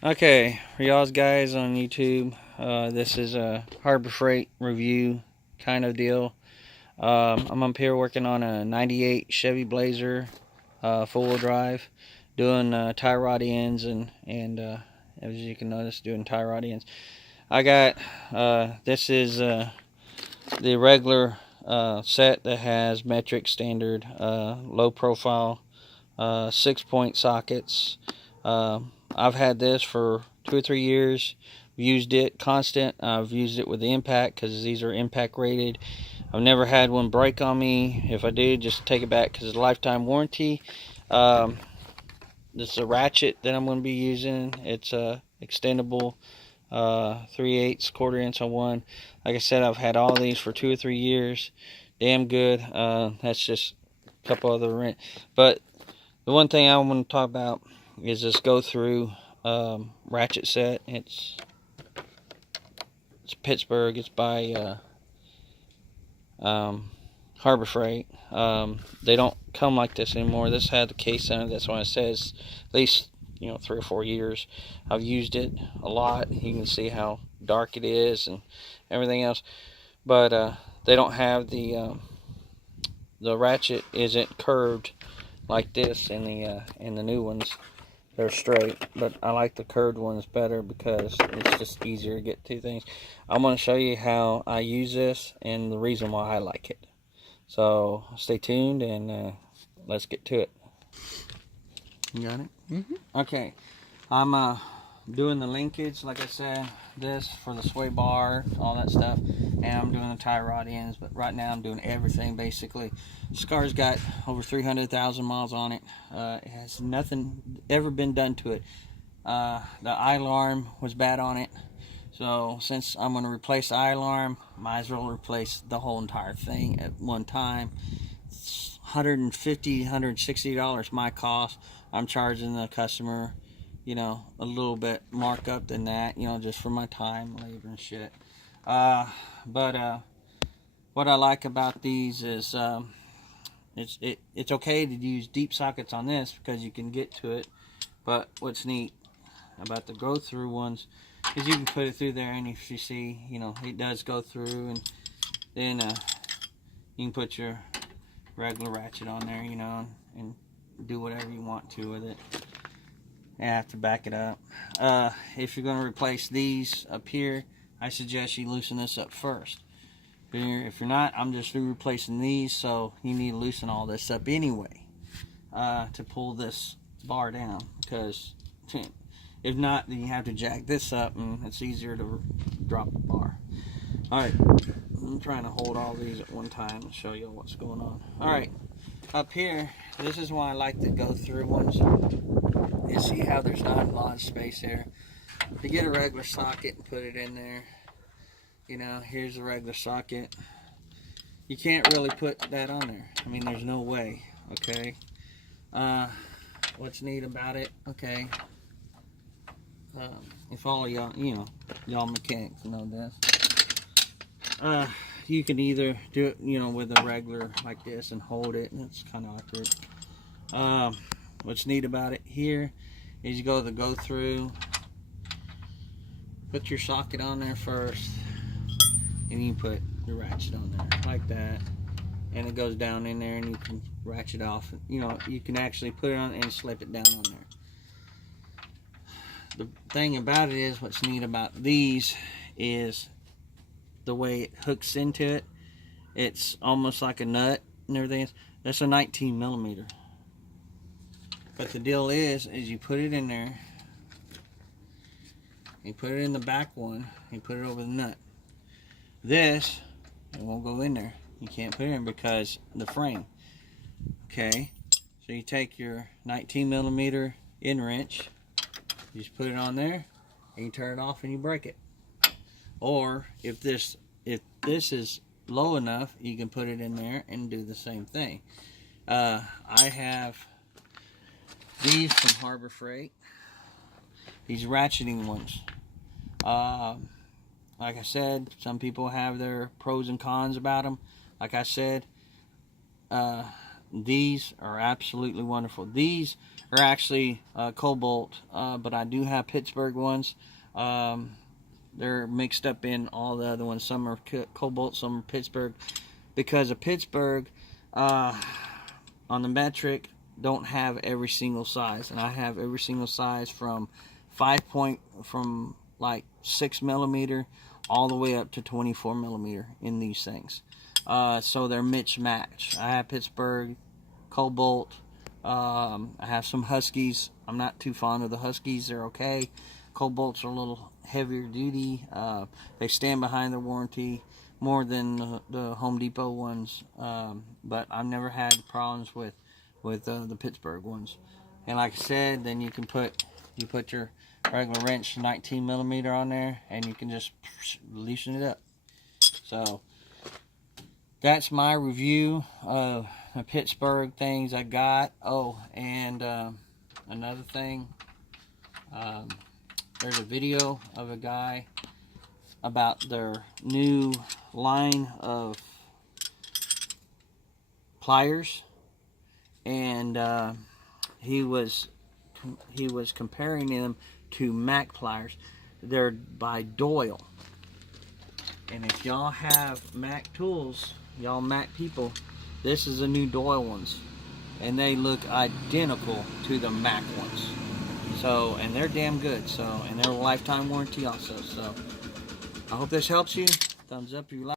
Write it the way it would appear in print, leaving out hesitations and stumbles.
Okay, for y'all guys on YouTube, this is a Harbor Freight review kind of deal. I'm up here working on a 98 Chevy Blazer four-wheel drive, doing tie rod ends and as you can notice, doing tie rod ends. I got this is the regular set that has metric standard low profile 6-point sockets. I've had this for 2 or 3 years. Used it constant. I've used it with the impact because these are impact rated. I've never had one break on me. If I do, just take it back because it's a lifetime warranty. Um, this is a ratchet that I'm going to be using. It's a extendable 3/8 1/4 inch on one. Like I said, I've had all these for 2 or 3 years. Damn good. That's just a couple other rent. But the one thing I want to talk about is this go through ratchet set. It's Pittsburgh. It's by Harbor Freight. They don't come like this anymore. This had the case on it. That's why it says at least 3 or 4 years. I've used it a lot. You can see how dark it is and everything else. But they don't have the ratchet isn't curved like this in the new ones. They're straight, but I like the curved ones better because it's just easier to get to things. I'm going to show you how I use this and the reason why I like it. So stay tuned and let's get to it. You got it? Mm-hmm. Okay, I'm doing the linkage, like I said, this for the sway bar, all that stuff, and I'm doing the tie rod ends, but right now I'm doing everything basically. This car's got over 300,000 miles on it. It has nothing ever been done to it. The alarm was bad on it, so since I'm going to replace the alarm, might as well replace the whole entire thing at one time. It's $150, $160 my cost. I'm charging the customer a little bit markup than that, just for my time, labor, and shit. But what I like about these is it's okay to use deep sockets on this because you can get to it. But what's neat about the go through ones is you can put it through there, and if you see, it does go through, and then you can put your regular ratchet on there, and do whatever you want to with it. You have to back it up. If you're going to replace these up here, I suggest you loosen this up first. If you're not, I'm just replacing these, so you need to loosen all this up anyway to pull this bar down, because if not, then you have to jack this up and it's easier to drop the bar. Alright, I'm trying to hold all these at one time and show you what's going on. Alright, up here, this is why I like to go through ones. You see how there's not a lot of space there. To get a regular socket and put it in there, here's a regular socket. You can't really put that on there. I mean, there's no way, okay? What's neat about it, okay? If all of y'all, y'all mechanics know this. You can either do it, with a regular like this and hold it, and it's kind of awkward. What's neat about it here is you go through, put your socket on there first, and you put the ratchet on there like that, and it goes down in there, and you can ratchet off. You can actually put it on and slip it down on there. The thing about it is, what's neat about these is the way it hooks into it. It's almost like a nut and everything. That's a 19 millimeter. But the deal is you put it in there, you put it in the back one, you put it over the nut. This, it won't go in there. You can't put it in because the frame. Okay, so you take your 19 millimeter end wrench, you just put it on there, and you turn it off and you break it. Or if this is low enough, you can put it in there and do the same thing. I have these from Harbor Freight, these ratcheting ones. Like I said, some people have their pros and cons about them. Like I said, these are absolutely wonderful. These are actually Cobalt, but I do have Pittsburgh ones. They're mixed up in all the other ones. Some are Cobalt, some are Pittsburgh, because a Pittsburgh on the metric don't have every single size, and I have every single size from from like 6mm all the way up to 24mm in these things. So they're match. I have Pittsburgh, Cobalt. I have some Huskies. I'm not too fond of the Huskies. They're okay. Cobalts are a little heavier duty. They stand behind their warranty more than the Home Depot ones. But I've never had problems with the Pittsburgh ones. And like I said, then you put your regular wrench 19mm on there, and you can just loosen it up. So that's my review of the Pittsburgh things I got. Oh, and another thing, there's a video of a guy about their new line of pliers, and he was comparing them to Mac pliers. They're by Doyle, and if y'all have Mac tools, y'all Mac people, this is the new Doyle ones, and they look identical to the Mac ones. So, and they're damn good. So, and they're a lifetime warranty also. So, I hope this helps you. Thumbs up if you like.